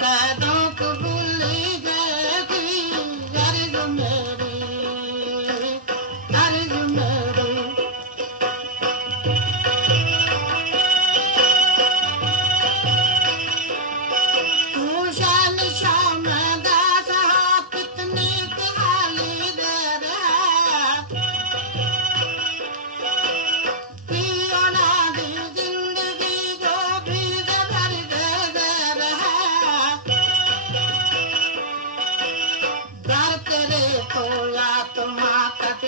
ಕಾದ तक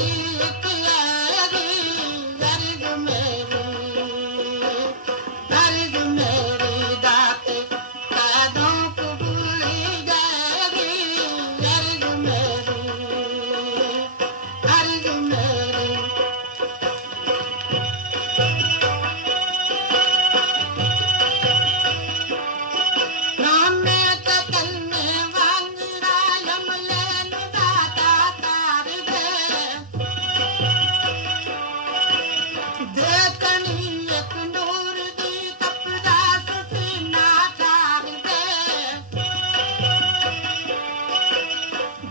Bye.